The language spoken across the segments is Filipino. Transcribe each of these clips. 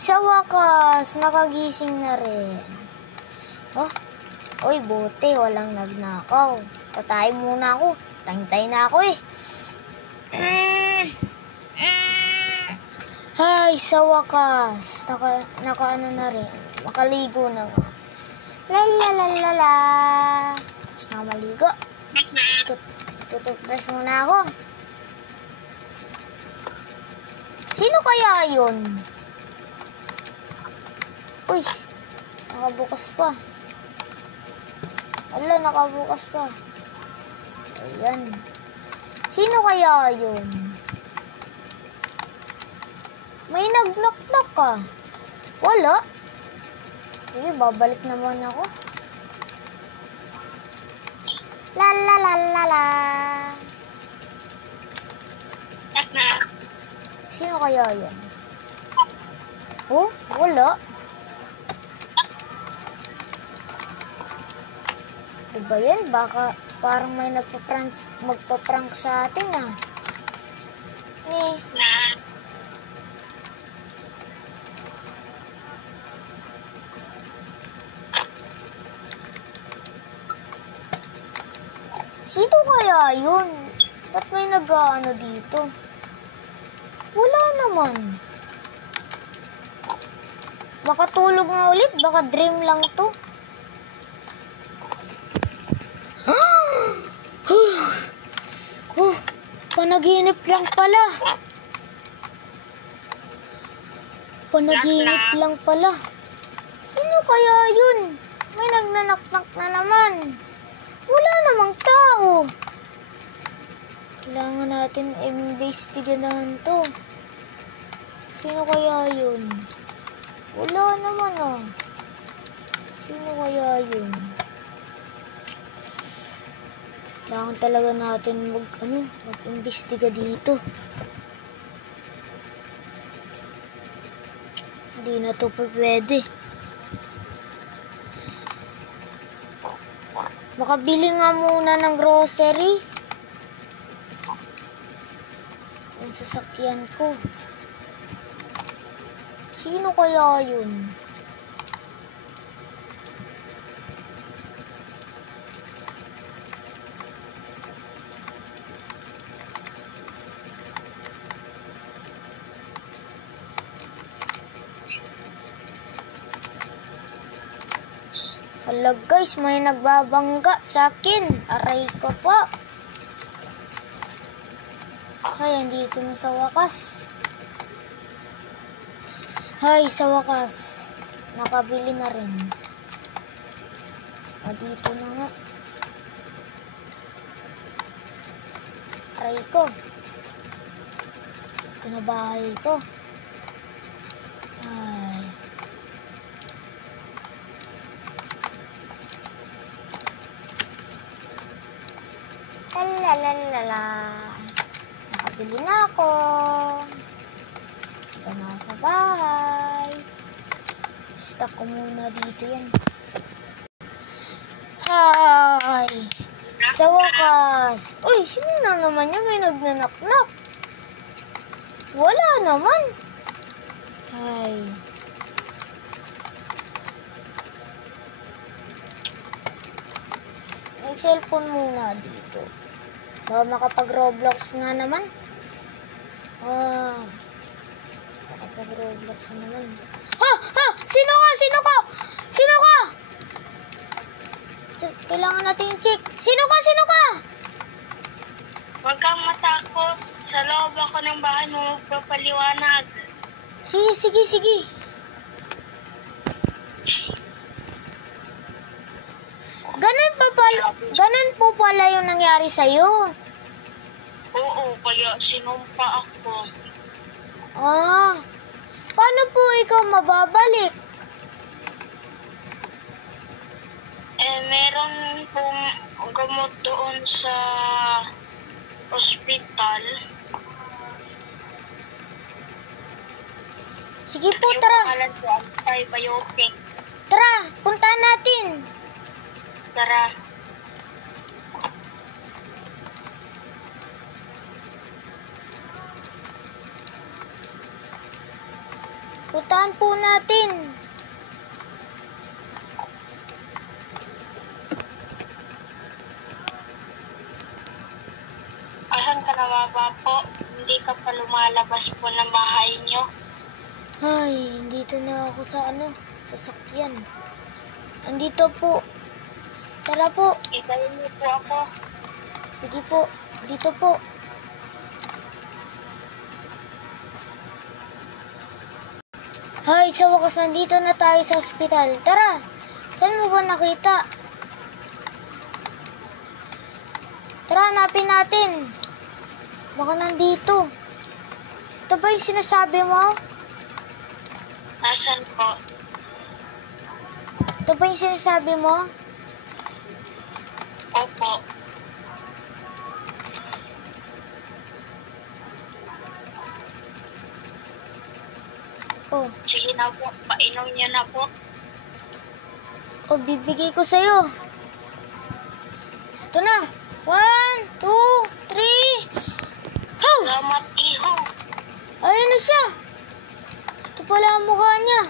sa wakas, nakagising na rin. Oh, oy, buti, walang nagnakaw. Tatay muna ako. Tantay na ako eh. Ay, sa wakas, naka ano na rin. Makaligo na nga. Lalalala. Tapos na maligo. Tutupres muna ako. Sino kaya yun? Uy, nakabukas pa. Ala, nakabukas pa. Ayan. Sino kaya yun? May nag-knock-knock ka. Wala. Sige, babalik naman ako. La la la la la. Sino kaya yan? Oh, wala. Diba yan? Baka parang may magpa-prank sa atin ah. Sino kaya yun? Ba't may nag-ano dito? Wala naman. Baka tulog nga ulit. Baka dream lang to. Panaginip lang pala. Panaginip lang pala. Sino kaya yun? May nagnanaknak na naman. Wala namang tao. Kailangan natin imbestigahan to. Sino kaya yun? Wala naman ah. Sino kaya yun? Kailangan talaga natin mag-imbestiga dito. Hindi na to pwede. Makabili nga muna ng grocery. Yung sasakyan ko. Sino kaya yun? Hala guys, may nagbabangga sa akin. Aray ko po. Ay, andito na sa wakas. Ay, sa wakas. Nakabili na rin. Dito na nga. Aray ko. Ito na bahay ko. Ay. Lalalala. Nakabili na ako. Ito na sa bahay. Stock ko muna dito yan. Hi! Sa wakas. Uy, sino na naman yan? May nagnanaknak. Wala naman. Hi. Mag-cellphone muna dito. Baka makapag-Roblox nga naman. Makapag-Roblox na naman. Sino ka? Sino ka? Sino ka? Kailangan natin i-check. Sino ka? Sino ka? Huwag kang matakot. Sa loob ako ng bahay mo magpapaliwanag. Sige, sige, sige. Ganun po pala yung nangyari sa'yo. Oo, kaya sinumpa ako. Paano po ikaw mababalik? Meron pong gamot doon sa ospital. Sige po, yung tara. pangalan ko, antibiotic. Tara, puntahan natin. Tara. Puntahan po natin. Asan ka na, Baba po? Hindi ka pa lumalabas po ng bahay nyo. Ay, dito na ako sa sasakyan. Andito po. Tara po. Ibayin niyo po ako. Sige po. Dito po. Hay, sa wakas nandito na tayo sa ospital. Tara. Saan mo ba nakita? Tara, hanapin natin. Baka nandito. Ito ba yung sinasabi mo? Nasaan po? Ito ba yung sinasabi mo? Opo. Oh. Sige na po. Painom niyo na po. O, bibigay ko sa'yo. Ito na. 1, 2, 3. How! Salamat, iho. Ayun na siya. Ito pala ang mukha niya.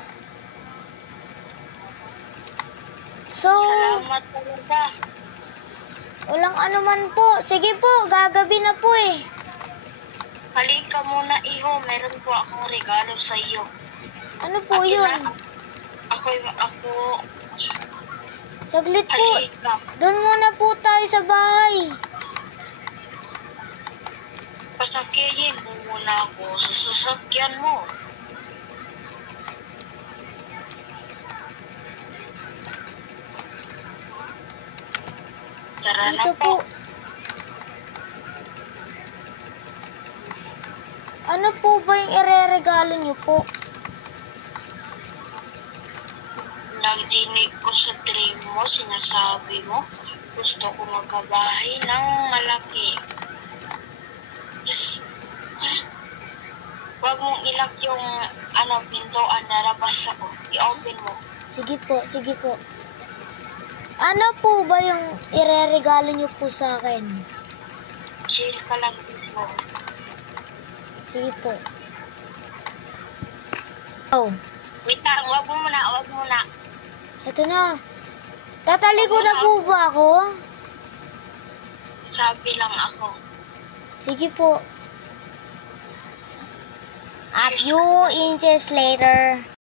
So, Salamat talaga. walang anuman po. Sige po, gagabi na po eh. Halika muna, iho. Meron po akong regalo sa iyo. Ano po yun? Ako. Saglit po. Halika. Doon muna po tayo sa bahay. Pasakyayin mo muna ako sa sasakyan mo. Tara na Dito po. po. Ano po ba yung ireregalo niyo po? Nagdinig ko sa dream mo, sinasabi mo, gusto ko magkabahay ng malaki. Huwag mong ilak yung pintuan na labas ako. I-open mo. Sige po, sige po. Ano po ba yung ireregalo niyo po sa akin? Chill ka lang dito. Sige po. Oh, Wait lang, huwag mo muna. ito na. Tataligo na po ba ako? Sabi lang ako. Sige po. A few inches later.